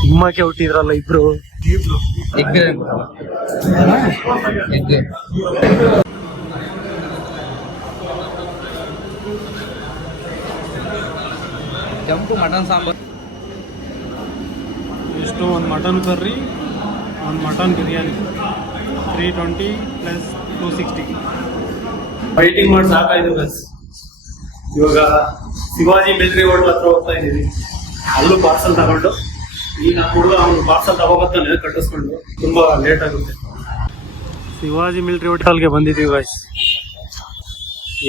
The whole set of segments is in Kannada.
ಸಿಂಹಕ್ಕೆ ಹುಟ್ಟಿದ್ರಲ್ಲ ಇಬ್ರು. ಕೆಂಪು ಮಟನ್ ಸಾಂಬಾರು ಎಷ್ಟು, ಒಂದು ಮಟನ್ ಕರ್ರಿ, ಒಂದು ಮಟನ್ ಬಿರಿಯಾನಿ 320 ಪ್ಲಸ್ 260. ವೈಟಿಂಗ್ ಮಾಡಿ ಸಾಕಾಯ್ತು ಬಸ್. ಇವಾಗ ಶಿವಾಜಿ ಮಿಲಿಟರಿ ಹೋಟೆಲ್ ಹತ್ರ ಹೋಗ್ತಾ ಇದ್ದೀವಿ. ಅಲ್ಲೂ ಪಾರ್ಸಲ್ ತಗೊಂಡು ಈಗ ನಮ್ಮ ಹುಡುಗ ಅವ್ನು ಪಾರ್ಸಲ್ ತಗೋಬರ್ತಾನೆ ಕಟ್ಟಿಸ್ಕೊಂಡು. ತುಂಬಾ ಲೇಟ್ ಆಗುತ್ತೆ. ಶಿವಾಜಿ ಮಿಲಿಟರಿ ಹೋಟೆಲ್ಗೆ ಬಂದಿದ್ದೀವಿ ಗೈಸ್.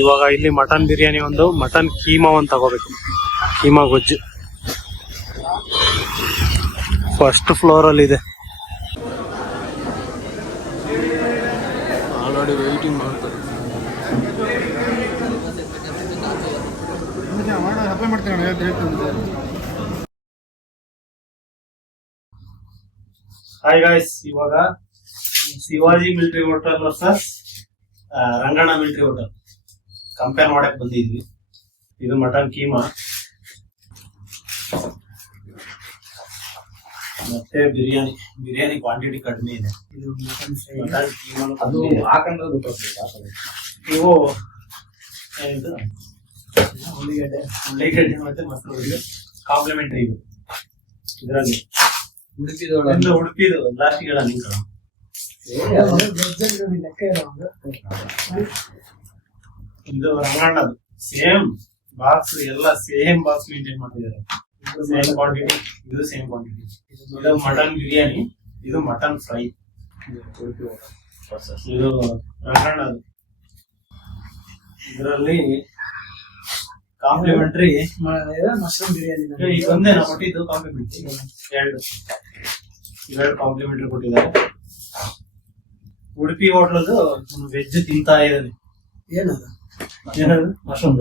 ಇವಾಗ ಇಲ್ಲಿ ಮಟನ್ ಬಿರಿಯಾನಿ ಒಂದು, ಮಟನ್ ಕೀಮಾ ಒಂದು ತಗೋಬೇಕು. ಕೀಮಾ ಗೊಜ್ಜು ಫಸ್ಟ್ ಫ್ಲೋರ್ ಅಲ್ಲಿ ಇದೆ. ಆಲ್ರೆಡಿ ವೆಯ್ಟಿಂಗ್ ಮಾಡ್ತಾರೆ. ಹಾಯ್ ಗಾಯ್ಸ್, ಇವಾಗ Shivaji military hotel versus Ranganna military hotel compare ಮಾಡಕ್ ಬಂದಿದ್ವಿ. ಇದು ಮಟನ್ ಕೀಮಾ ಮತ್ತೆ ಬಿರಿಯಾನಿ ಕ್ವಾಂಟಿಟಿ ಕಡಿಮೆ ಇದೆ. ಮಟನ್ ಕೀಮಾ ಇವು ಉಳ್ಳಿಗಡ್ಡೆ ಮತ್ತೆ ಮಸಾಲೆ ಕಾಂಪ್ಲಿಮೆಂಟರಿ. ಇವು ಇದರಲ್ಲಿ ಉಡುಪಿದು ಲಾಸ್ಟಿಗೆ ಇದು ರಂಗಣ್ಣದು ಸೇಮ್ ಬಾಕ್ಸ್, ಎಲ್ಲ ಸೇಮ್ ಬಾಕ್ಸ್ ಮೇಂಟೈನ್ ಮಾಡಿದ್ದಾರೆ. ಸೇಮ್ ಕ್ವಾಂಟಿಟಿ, ಇದು ಸೇಮ್ ಕ್ವಾಂಟಿಟಿ. ಇದು ಮಟನ್ ಬಿರಿಯಾನಿ, ಇದು ಮಟನ್ ಫ್ರೈ. ಇದು ರಂಗಣ್ಣದು. ಇದರಲ್ಲಿ ಕಾಂಪ್ಲಿಮೆಂಟರಿ ಮಶ್ರೂಮ್ ಬಿರಿಯಾನಿ. ಈಗ ಒಂದೇ ನಾವು ಕೊಟ್ಟಿದ್ದು ಕಾಂಪ್ಲಿಮೆಂಟರಿ, ಎರಡು ಕಾಂಪ್ಲಿಮೆಂಟರಿ ಕೊಟ್ಟಿದ್ದಾರೆ. ಉಡುಪಿ ಹೋಟ್ಲದು ವೆಜ್ ತಿಂತಾ ಇದ್ದಾನೆ. ಏನದು ಮಶ್ರೂಮ್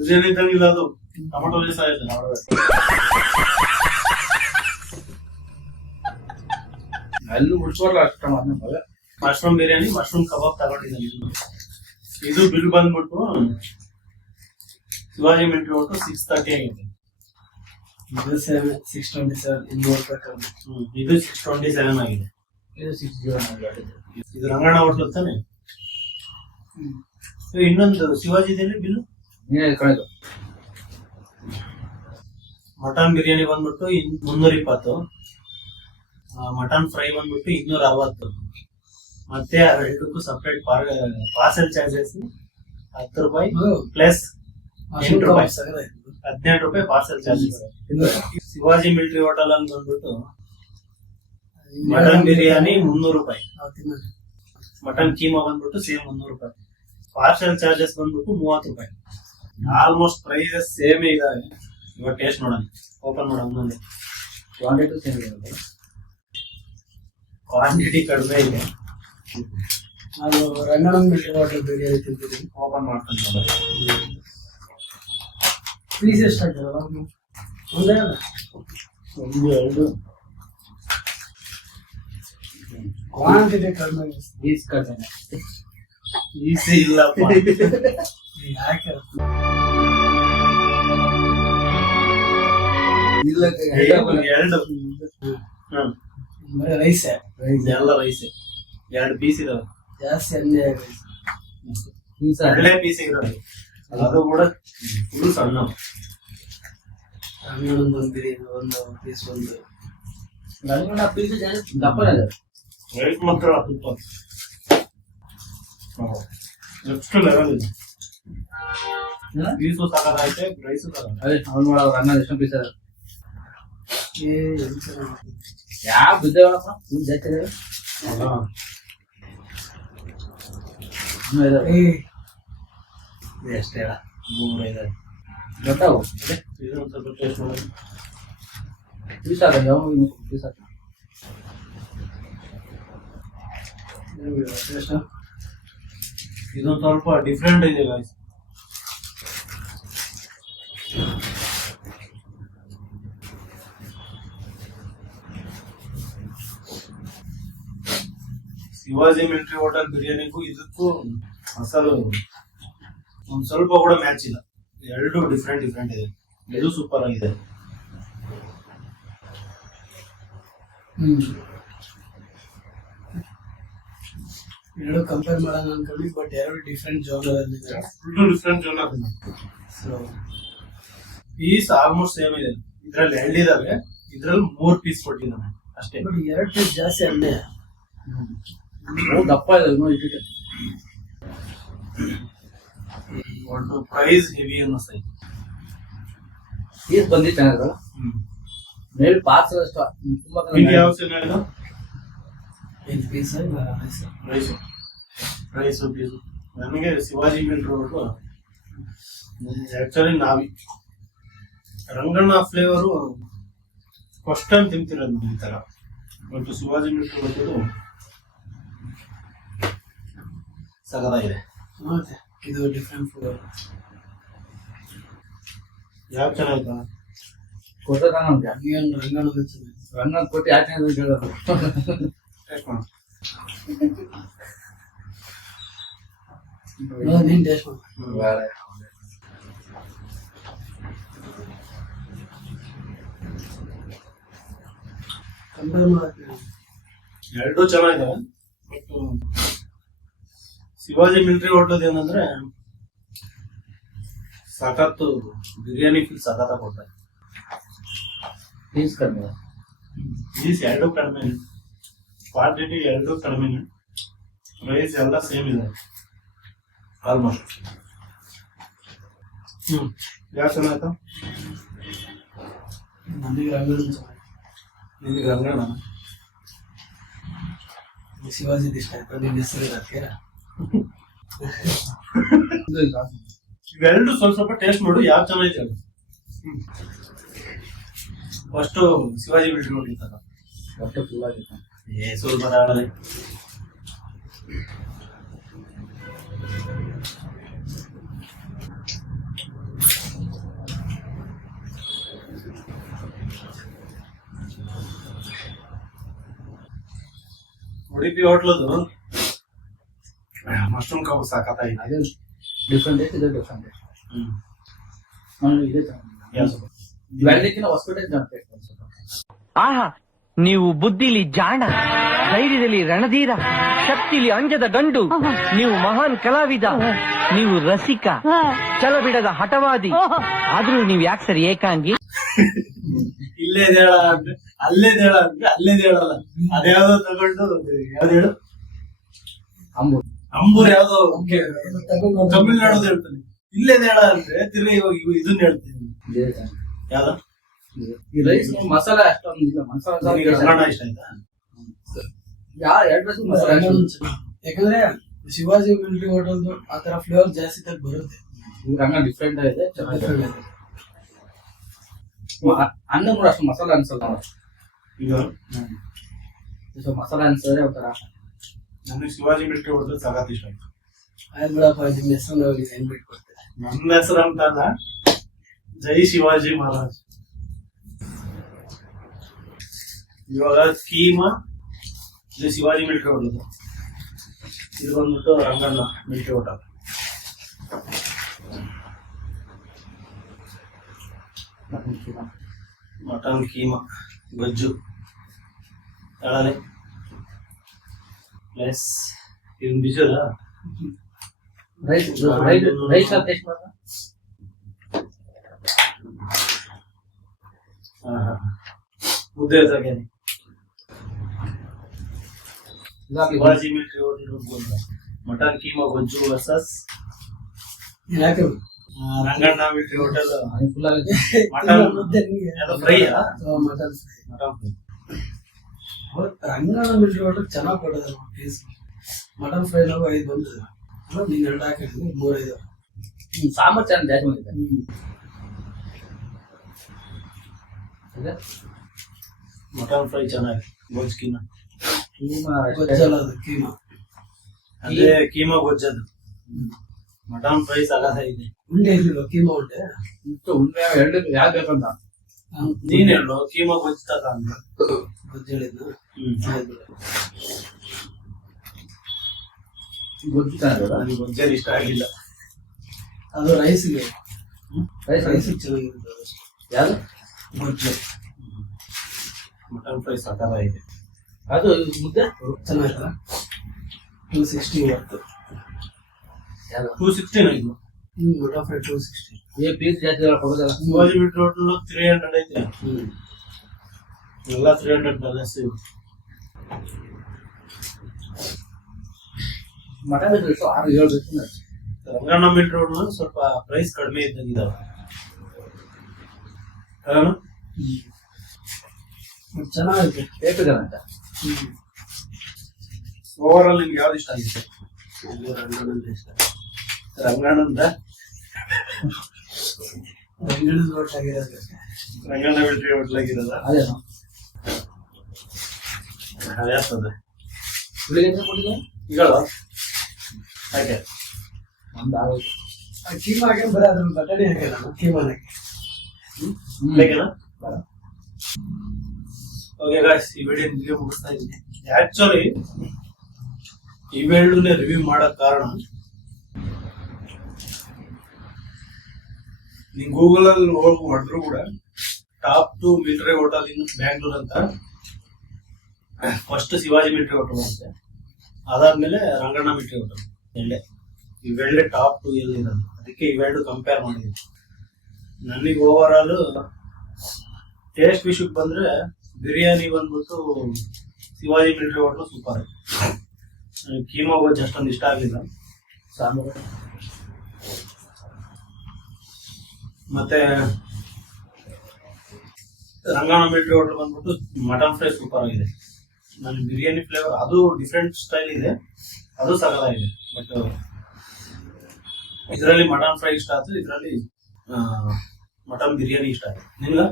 ಬಿರಿಯಾನಿ ಇದ್ದಂಗಿಲ್ಲ, ಅದು ಟೊಮೊಟೊ ರೈಸ್ ಆಯ್ತು. ಅಲ್ಲಿ ಉಳಿಸೋಲ್ಲ ಅಷ್ಟ. ಮಶ್ರೂಮ್ ಬಿರಿಯಾನಿ, ಮಶ್ರೂಮ್ ಕಬಾಬ್ ತಗೊಂಡಿದ್ದಾನೆ. ಇದು ಬಿಲ್ ಬಂದ್ಬಿಟ್ಟು ಶಿವಾಜಿ ಮಿಲಿಟರಿ ಹೋಟೆಲ್ 630 ಆಗಿದೆ. ಇದು 627 ಇದು 627 ಆಗಿದೆ. ಇದು ರಂಗಣ್ಣ ಹೋಟ್ಲ್ ತಾನೆ. ಇನ್ನೊಂದು ಶಿವಾಜಿದಲ್ಲಿ ಬಿಲ್ಲು ಮಟನ್ ಬಿರಿಯಾನಿ ಬಂದ್ಬಿಟ್ಟು 320, ಮಟನ್ ಫ್ರೈ ಬಂದ್ಬಿಟ್ಟು 260, ಮತ್ತೆ ಎರಡಕ್ಕೂ ಸಪ್ರೇಟ್ ಪಾರ್ಸೆಲ್ ಚಾರ್ಜಸ್ 10 ರೂಪಾಯಿ ಪ್ಲಸ್ 8 ರೂಪಾಯಿ, 18 ರೂಪಾಯಿ parcel charges. Shivaji military hotel ಅಲ್ಲಿ ಬಂದ್ಬಿಟ್ಟು ಮಟನ್ ಬಿರಿಯಾನಿ 300 ರೂಪಾಯಿ, ಮಟನ್ ಕೀಮಾ ಬಂದ್ಬಿಟ್ಟು ಸೇಮ್ 300 ರೂಪಾಯಿ, ಪಾರ್ಸೆಲ್ ಚಾರ್ಜಸ್ ಬಂದ್ಬಿಟ್ಟು 30 ರೂಪಾಯಿ. ಆಲ್ಮೋಸ್ಟ್ ಪ್ರೈಸಸ್ ಸೇಮ್ ಇದಾವೆ. ಇವಾಗ ಟೇಸ್ಟ್ ನೋಡೋಣ, ಓಪನ್ ಮಾಡೋಣ. ಮುಂದೆ ಕ್ವಾಂಟಿಟಿ ಕಡಿಮೆ ಇದೆ. ನಾನು ರಂಗಣ್ಣ ಮಿಲಿಟರಿ ಹೋಟೆಲ್ ಬಿರಿಯಾನಿ ತಿಂತಿದ್ದೀನಿ. ಓಪನ್ ಮಾಡ್ಕೊಂಡು ಪ್ಲೀಸ್ ಎಷ್ಟಾಗ್ತದಲ್ಲ ಒಂದೇ ಒಂದು ಎರಡು ಕ್ವಾಂಟಿಟಿ ಕಡಿಮೆ. ಈಸ್ ಕಡಿಮೆ ಈಸಿ ಇಲ್ಲಪ್ಪ. ಯಾಕೆ ಎರಡು ರೈಸ್ ಎಲ್ಲ ರೈಸ್ 2 ಪೀಸ್ ಇದಾವೆ. ಜಾಸ್ತಿ ಒಳ್ಳೆ ಪೀಸ್ ಇರೋದು, ಅದು ಕೂಡ ಫುಲ್ ಸಣ್ಣ. ಒಂದು ಬಿರಿಯಾನಿ ಒಂದು ಪೀಸ್, ಒಂದು ಪೀಸ್ ಜಾಸ್ತಿ ದಪ್ಪ ರೈಸ್ ಮಾತ್ರ ತುಪ್ಪ ನೆಕ್ಸ್ಟ್ ಲೆವೆಲ್ ಇದೆ. ಪೀಸು ಸಾಕಾಗೈತೆ, ರೈಸು ಸಾಕಾಗ. ಅನ್ನ ಎಷ್ಟು ಪೀಸ್ ಯಾವ ಬಿದ್ದವಪ್ಪ ಎಷ್ಟೇ 3-5 ಗೊತ್ತಾವು. ಇದೊಂದು ಸ್ವಲ್ಪ ಟೇಸ್ಟ್ ಮಾಡೋದು. ಪೀಸ್ ಆಗ ಯಾವ ಪೀಸ್ ಆಗ ಇದೊಂದು ಸ್ವಲ್ಪ ಡಿಫ್ರೆಂಟ್ ಇದೆ ಗಾಯ್ಸ್. ಶಿವಾಜಿ ಮಿಲಿಟರಿ ಹೋಟೆಲ್ ಬಿರಿಯಾನಿಗೂ ಇದಕ್ಕೂ ಅಸಲು ಒಂದ್ ಸ್ವಲ್ಪ ಕೂಡ ಮ್ಯಾಚ್ ಇಲ್ಲ. ಎರಡು ಡಿಫ್ರೆಂಟ್ ಇದೆ. ಇದು ಸೂಪರ್ ಆಗಿದೆ. ಎರಡು ಕಂಪೇರ್ ಮಾಡೋಣ ಅನ್ಕೊಳ್ಳಿ, ಬಟ್ ಎರಡು ಡಿಫ್ರೆಂಟ್ ಜೋನರ್ ಅಲ್ಲಿ full different genre. So piece almost same ಇದೆ. ಇದ್ರಲ್ಲಿ 2 ಇದಾವೆ, ಇದ್ರಲ್ಲಿ 3 ಪೀಸ್ ಕೊಟ್ಟಿದ್ದಾನೆ ಅಷ್ಟೇ. ಬಟ್ 2 ಪೀಸ್ ಜಾಸ್ತಿ ಅಲ್ಲೇ. ದಪ್ಪ ಇದೆ ನೋಡಿ. ಒಟ್ಟು ಪ್ರೈಸ್ ಹೆವಿ ಅನ್ನಿಸ್ತೈತೆ. ಪೀಸ್ ಬಂದಿತ್ತು ಚೆನ್ನಾಗಲ್ಲ, ಮೇಲ್ ಪಾರ್ಸಲ್ ಅಷ್ಟು ತುಂಬಾ ನಿಮ್ಗೆ ಯಾವ ಸಿನಿಮಾ ಇದು? ಒಂದು ಪೀಸ್ ರೈಸು ಪೀಸು. ನನಗೆ Shivaji military hotel actually Ranganna flavour first time ತಿಂತಿರೋದು ಈ ತರ. ಬಟ್ ಶಿವಾಜಿ ಮಿಲಿಟರಿ ಹೋಟೆಲ್ ಸಗದಾಗಿದೆ. ಮತ್ತೆ ಇದು ಡಿಫ್ರೆಂಟ್ ಫುಡ್. ಯಾವ ಚೆನ್ನಾಯ್ತಾ? ಕೊಟ್ಟದ ನಮ್ಗೆ ಏನು ರಂಗಣ್ಣದ ಚೆನ್ನಾಗಿ ರನ್ನ ಕೊಟ್ಟು ಯಾಕೆ ಹೇಳೋದು. ಟೇಸ್ಟ್ ಮಾಡು. ನೀನ್ ಟೇಸ್ಟ್ ಮಾಡು. ಕಂಪೇರ್ ಮಾಡಕ್ಕೆ ಎರಡೂ ಚೆನ್ನಾಗಿದಾವೆ. ಬಟ್ ಶಿವಾಜಿ ಮಿಲಿಟರಿ ಹೋಟೆಲ್ ಏನಂದ್ರೆ ಸಖತ್ತು ಬಿರಿಯಾನಿ ಫೀಲ್ ಸಖತ್ತ ಕೊಡ್ತಾರೆ. ಪೀಸ್ ಕಡಿಮೆ, ಪೀಸ್ ಎರಡು ಕಡಿಮೆ, ಕ್ವಾಂಟಿಟಿ ಎರಡು ಕಡಿಮೆ, ಪ್ರೈಸ್ ಎಲ್ಲ ಸೇಮ್ ಇದೆ ಆಲ್ಮೋಸ್ಟ್. ಯಾವ ಚೆನ್ನಾಯ್ತು? ನನಗೆ ರಂಗಣ್ಣ ಚೆನ್ನಾಗಿ, ನಿನಗೆ ರಂಗಣ್ಣ, ಶಿವಾಜಿದ್ ಇಷ್ಟ ಆಯ್ತು. ನಿನ್ನ ಹೆಸರು ಅದಕ್ಕೆ ಇವೆರಡು ಸ್ವಲ್ಪ ಟೇಸ್ಟ್ ಮಾಡು, ಯಾವ ಚೆನ್ನಾಗಿದೆ ಹೇಳು. ಫಸ್ಟ್ ಶಿವಾಜಿ ಮಿಲಿಟರಿ ನೋಡಿರ್ತಾರ ಒಟ್ಟು ಫುಲ್ ಆಗಿತ್ತು. ಸ್ವಲ್ಪ ದಾಳಲೆ. Udupi ಹೋಟ್ಲದು mushroom kebab ಸಾಕತ್ತಾಗಿದೆ. ಅದೇ ಡಿಫ್ರೆಂಟ್ ಐತೆ, ಇದು ಡಿಫ್ರೆಂಟ್ ಐತೆ. ನೋಡಿ ಇದೆ ಚೆನ್ನಾಗಿದೆ. ಬೆಳಗ್ಗಿನ ಹೊಸಪೇಟೆ ಜಾಸ್ತಿ ಐತೆ ಸ್ವಲ್ಪ. ಆಹಾ, ನೀವು ಬುದ್ಧಿಲಿ ಜಾಣ, ಧೈರ್ಯದಲ್ಲಿ ರಣಧೀರ, ಶಕ್ತಿಲಿ ಅಂಜದ ಗಂಡು, ನೀವು ಮಹಾನ್ ಕಲಾವಿದ, ನೀವು ರಸಿಕ, ಛಲ ಬಿಡದ ಹಠವಾದಿ. ಆದ್ರೂ ನೀವು ಯಾಕೆ ಸರ್ ಏಕಾಂಗಿ? ಇಲ್ಲೇ ದೇಳ ಅಂದ್ರೆ ಅಲ್ಲೇ ದೇಳ ಅಂದ್ರೆ ಅಲ್ಲೇ ದೇಳಲ್ಲ. ಅದ್ಯಾವ್ದೋ ತಗೊಂಡು ಯಾವ್ದು ಹೇಳು, ಅಂಬೂರ್ ಅಂಬೂರ್ ಯಾವ್ದೋ ತಮಿಳ್ನಾಡು ಹೇಳ್ತಾನೆ. ಇಲ್ಲೇ ದೇಳ ಅಂದ್ರೆ ತಿರ್ಗಿ ಇವಾಗ ಇದನ್ನ ಹೇಳ್ತೀನಿ. ಇದೆ ಚೆನ್ನಾಗಿದೆ. ಯಾವ್ದು? ಈ ರೈಸ್ ಮಸಾಲೆ ಅಷ್ಟೊಂದು ಇಲ್ಲ. ಮಸಾಲೆ ನಿನಗೆ ರಂಗಣ್ಣ ಇಷ್ಟ ಆಯ್ತಾ? ಎರಡು ರೈಸ್ ಮಸಾಲೆ ರಂಗಣ್ಣ ಚೆನ್ನಾಗಿ. ಯಾಕಂದ್ರೆ ಶಿವಾಜಿ ಮಿಲಿಟರಿ ಹೋಟೆಲ್ದು ಆ ತರ ಫ್ಲೇವರ್ ಜಾಸ್ತಿ ತಗ ಬರುತ್ತೆ. ಇದು ರಂಗ ಡಿಫ್ರೆಂಟ್ ಆಗಿದೆ, ಚೆನ್ನಾಗಿದೆ. ಅನ್ನ ಕೂಡ ಅಷ್ಟು ಮಸಾಲೆ ಅನ್ಸಲ್ಲ ನೋಡಿ. ಈಗ ಸ್ವಲ್ಪ ಮಸಾಲೆ ಅನ್ಸಿದ್ರೆ ಒಂಥರ. ನನಗೆ ಶಿವಾಜಿ ಮಿಲಿಟರಿ ಹೋಟೆಲ್ ಸಖತ್ ಇಷ್ಟ ಆಯ್ತು. ಆಯ್ತು ಬಿಡಪ್ಪ, ನಿಮ್ಮ ಹೆಸರು ಹೋಗಿ ಏನ್ ಬಿಟ್ಕೊಡ್ತೇನೆ. ನನ್ನ ಹೆಸರು ಅಂತಲ್ಲ, ಜೈ ಶಿವಾಜಿ ಮಹಾರಾಜ್. ಇವಾಗ ಕೀಮಾ ಇದು ಶಿವಾಜಿ ಮಿಲಿಟರಿ ಹೋಟೆಲ್, ಇದು ಬಂದ್ಬಿಟ್ಟು Ranganna military hotel. Mutton keema ಗೊಜ್ಜು ತಳಲೆ ಪ್ಲಸ್ ಇದು ಬೀಜದ ರೈಸ್ ರೈಸ್ ಟೇಸ್ಟ್ ಮಾಡ. ಮುದ್ದೆ ಜೊತೆಗೇನೆ Shivaji military hotel mutton keema ಗೊಜ್ಜು ವರ್ಸಸ್ ಯಾಕೆ ರಂಗಣ್ಣ ಮಿಲಿಟರಿ ಹೋಟೆಲ್ ಫುಲ್ ಆಗಿದೆ. Mutton fry. Mutton fry. Mutton fry Ranganna military hotel ಚೆನ್ನಾಗಿ ಕೊಡೋದಲ್ಲ ಪೀಸ್. ಮಟನ್ ಫ್ರೈ ನಾವು 5 ಬಂತು, ನೀನ್ 2 ಹಾಕಿದ್ವಿ, 3-5. ಸಾಂಬಾರ್ ಚೆನ್ನಾಗಿ ಜಾಸ್ತಿ ಬಂದಿದೆ. ಮಟನ್ ಫ್ರೈ ಚೆನ್ನಾಗಿ ಗೊಜ್ಜು ಕೀಮಾ ಗೊಜ್ಜಲ್ಲ ಅದು ಕೀಮಾ. ಅದೇ ಕೀಮಾ ಗೊಜ್ಜದು. ಮಟನ್ ಫ್ರೈ ಇದೆ. ಉಂಡೆ ಇರ್ಲಿಲ್ಲ ಕೀಮಾ ಉಂಡೆ. ಉಂಡೆ ಎರಡು ಯಾವ್ದು ಬೇಕಂತ ನೀನ್ ಹೇಳು, ಕೀಮಾ ಗೊಜ್ಜು ತಗ ಅಂತ ಗೊಜ್ಜು ಹೇಳಿದ್ನ. ಗೊಜ್ಜು ಚೆನ್ನಾಗಿಲ್ಲ ನನಗೆ ಗೊಜ್ಜೇನು ಇಷ್ಟ ಆಗಿಲ್ಲ. ಅದು ರೈಸ್ಗೆ ರೈಸ್ ರೈಸಿಗೆ ಚೆನ್ನಾಗಿರುತ್ತೆ ಅದು. ಯಾವುದು ಗೊಜ್ಜು ಮಟನ್ ಫ್ರೈ ಸಕ್ಕತ್ತಾಗಿದೆ. ಅದು ಮುದ್ದೆ ಚೆನ್ನಾಗಿಲ್ಲ. 260 ವರ್ತು. ಯಾವುದು 260 ಇದು. Mutton fry 260. ಏ ಪೀಸ್ ಜಾಸ್ತಿ ಕೊಡೋದಲ್ಲ ಶಿವಾಜಿ ಮೀಟ್ ಹೋಟೆಲ್ 300 ಐತೆ. ಎಲ್ಲ $300 ಇವು. ಮಟನ್ ಬೇಕು 6-7 ಬೇಕು. ರಂಗಣ್ಣ ಮೀಟ್ ರೋಡ್ ಸ್ವಲ್ಪ ಪ್ರೈಸ್ ಕಡಿಮೆ ಇದ್ದಾವೆ. ಚೆನ್ನಾಗಿದೆ. ಬೇಕಂತ ಓವರ್ ಆಲ್ ನಿಮ್ಗೆ ಯಾವ್ದು ಇಷ್ಟ ಆಗಿತ್ತು? ರಂಗಣ್ಣಂದು ಇಷ್ಟ. ರಂಗಣ್ಣಂದ ರಂಗಣ್ಣದ ಹೋಟ್ಲಾಗಿರೋದು. ರಂಗಣ್ಣ ಮಿಲ್ಟ್ರಿ ಹೋಟ್ಲಾಗಿರೋದ ಅದೇನು ಅದೇ ಹುಳಿಗೆ ಕೊಟ್ಟಿಲ್ಲ ಈಗ ಹಾಗೆ ಒಂದು ಆಗೋಯ್ತು. ಕೀಮಾ ಹಾಕಿ ಬರೀ ಅದ್ರ ಬಟಾಣಿ ಹಾಕಲ್ಲ ಕೀಮಾನಕ್ಕೆ. ಬೇಕೇನಾ? ಓಕೆ ಗಾಯ್ಸ್, ಈ ವಿಡಿಯೋ ಇಲ್ಲಿಗೆ ಮುಗಿಸ್ತಾ ಇದ್ದೀನಿ. ಆಕ್ಚುಲಿ ಇವೆರಡನ್ನೇ ರಿವ್ಯೂ ಮಾಡಕ್ ಕಾರಣ, ನೀವು ಗೂಗಲ್ ಅಲ್ಲಿ ಹೋಗಿ ಹೊಡೆದ್ರು ಕೂಡ ಟಾಪ್ 2 ಮಿಲಿಟರಿ ಹೋಟೆಲ್ ಇನ್ ಬ್ಯಾಂಗ್ಳೂರ್ ಅಂತ ಫಸ್ಟ್ ಶಿವಾಜಿ ಮಿಲಿಟರಿ ಹೋಟೆಲ್ ಬರುತ್ತೆ, ಅದಾದ್ಮೇಲೆ ರಂಗಣ್ಣ ಮಿಲಿಟರಿ ಹೋಟೆಲ್. ಇವೆರಡೇ ಟಾಪ್ 2 ಎಲ್ಲಿ ಇರೋದು. ಅದಕ್ಕೆ ಇವೆರಡು ಕಂಪೇರ್ ಮಾಡಿದ್ವಿ. ನನಗೆ ಓವರ್ ಆಲ್ ಟೇಸ್ಟ್ ವಿಷಯಕ್ಕೆ ಬಂದ್ರೆ ಬಿರಿಯಾನಿ ಬಂದ್ಬಿಟ್ಟು Shivaji military hotel super. Keema ಗೊಜ್ಜು ಅಷ್ಟೊಂದು ಇಷ್ಟ ಆಗಲಿಲ್ಲ. ಸಾಂಬಾರು ಮತ್ತೆ ರಂಗಣ್ಣ ಮಿಲಿಟರಿ ಹೋಟೆಲ್ ಬಂದ್ಬಿಟ್ಟು ಮಟನ್ ಫ್ರೈ ಸೂಪರ್ ಆಗಿದೆ. ನನಗೆ ಬಿರಿಯಾನಿ ಫ್ಲೇವರ್ ಅದು ಡಿಫ್ರೆಂಟ್ ಸ್ಟೈಲ್ ಇದೆ, ಅದು ಸಗಲಾಗಿದೆ. ಬಟ್ ಇದರಲ್ಲಿ ಮಟನ್ ಫ್ರೈ ಇಷ್ಟ ಆಯ್ತು, ಇದರಲ್ಲಿ ಮಟನ್ ಬಿರಿಯಾನಿ ಇಷ್ಟ ಆಯ್ತು. ನಿಮ್ಗ?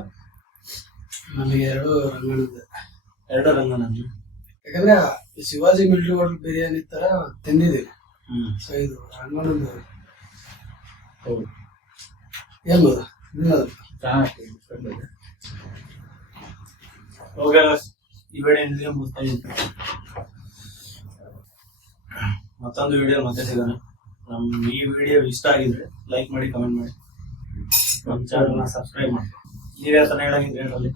ನನಗೆ ಎರಡು ರಂಗಣ್ಣದ್ದು. ಯಾಕಂದ್ರೆ ಶಿವಾಜಿ ಮಿಲಿಟರಿ ಹೋಟೆಲ್ ಬಿರಿಯಾನಿ ತರ ತಿಂದಿದ್ದೀನಿ. ಸೊ ಇದು ರಂಗಣ್ಣದು ಹೌದು. ಏನು ನಿನ್ನದು ಚೆನ್ನಾಗಿ ಓಕೆ, ಈ ವಿಡಿಯೋ ಇಲ್ಲಿಗೆ ಮುಗಿಸ್ತಾ ಇದ್ದೀನಿ. ಮತ್ತೊಂದು ವಿಡಿಯೋ ಮತ್ತೆ ಸಿಗೋಣ. ಈ ವಿಡಿಯೋ ಇಷ್ಟ ಆಗಿದ್ರೆ ಲೈಕ್ ಮಾಡಿ, ಕಮೆಂಟ್ ಮಾಡಿ, ನಮ್ಮ ಚಾನಲ್ನ ಸಬ್ಸ್ಕ್ರೈಬ್ ಮಾಡಿ. ನೀವೇ ಅಂತ ಹೇಳಂಗಿದ್ರೆ ಹೇಳಲ್ಲಿ.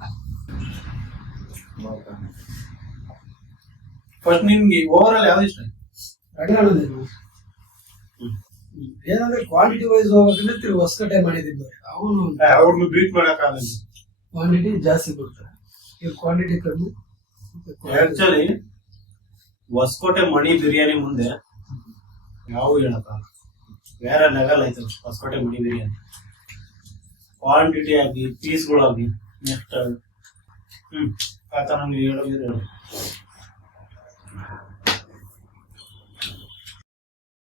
ಫಸ್ಟ್ ನಿಮ್ಗೆ ಓವರ್ ಆಲ್ ಯಾವ್ದು ಇಷ್ಟ ಆಯ್ತು? ರಂಗಣ್ಣದೇನು ಏನಂದ್ರೆ ಕ್ವಾಂಟಿಟಿ ವೈಸ್ ಹೋಗ್ಬೇಕಂದ್ರೆ ತಿರುಗಿ ಹೊಸಕಟ್ಟೆ ಮಾಡಿದ್ದೀನಿ. ಅವನು ಅವ್ರನ್ನ ಬೀಟ್ ಮಾಡಕ್ಕಾಗಲ್ಲ. ಕ್ವಾಂಟಿಟಿ ಜಾಸ್ತಿ ಕೊಡ್ತಾರೆ, ಈಗ ಕ್ವಾಂಟಿಟಿ ಕಡಿಮೆ. ಆಕ್ಚುಲಿ ಹೊಸಕೋಟೆ ಮಣಿ ಬಿರಿಯಾನಿ ಮುಂದೆ ಯಾವ ಹೇಳಕ್ಕಾಗಲ್ಲ. ಬೇರೆ ಲೆವೆಲ್ ಆಯ್ತು ಹೊಸಕೋಟೆ ಮಣಿ ಬಿರಿಯಾನಿ. ಕ್ವಾಂಟಿಟಿ ಆಗಿ, ಪೀಸ್ಗಳಾಗಿ, ನೆಕ್ಸ್ಟ್ ಆತ ನಮ್ಗೆ ಹೇಳೋದಿದ್ರೆ